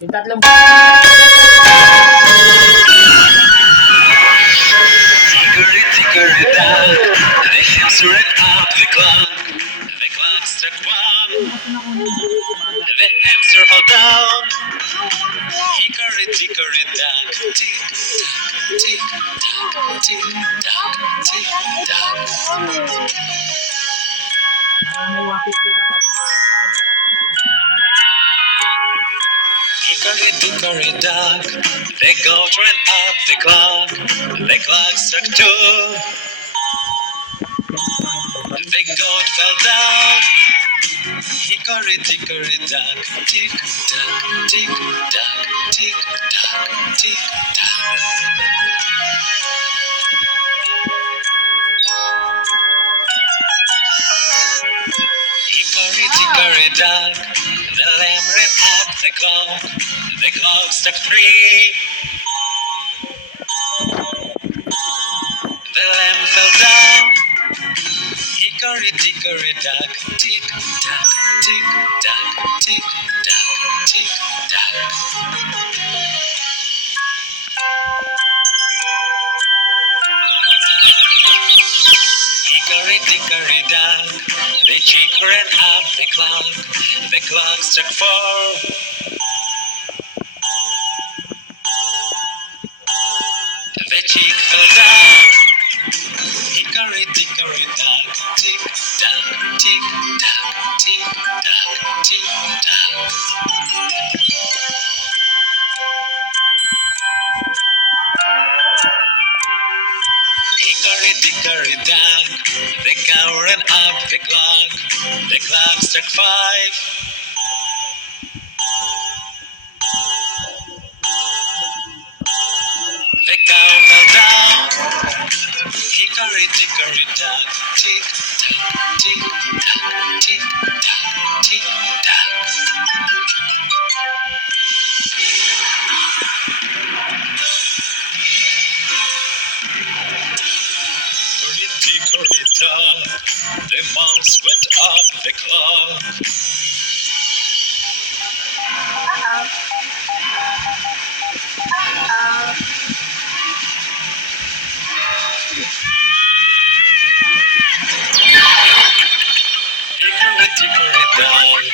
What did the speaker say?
Yung tatlong Tickety-tickety-down, the hamster ran up the clock. The clock struck one, the hamster fell down. Hickory-dickory-dock, tick-tock, tick-tock, tick-tock, tick-tock. may 150 ka pa dito. Hickory-dickory-dock, the goat ran up the clock. The clock struck two, the goat fell down. Hickory-dickory-dock, tick-tock, tick-tock, tick-tock, tick-tock. Hickory-dickory-dock, the lamb ran up the clock. The clock struck three, the lamb fell down. Hickory-dickory-dock, tick-tock, tick-tock, tick-tock, tick-tock. Hickory-dickory-dock, the chick ran up the clock. The clock struck four, the chick fell down. Hickory-dickory-dock, tick-tock, tick-tock, tick-tock, tick-tock. Hickory-dickory-dock, the cow ran up the clock. The clock struck five, the cow fell down. Hickory-dickory-dock, tick-tock, tick-tock, tick-tock, tick-tock. Hickory-dickory-dock, the mouse went up the clock. Hickory-dickory-dock,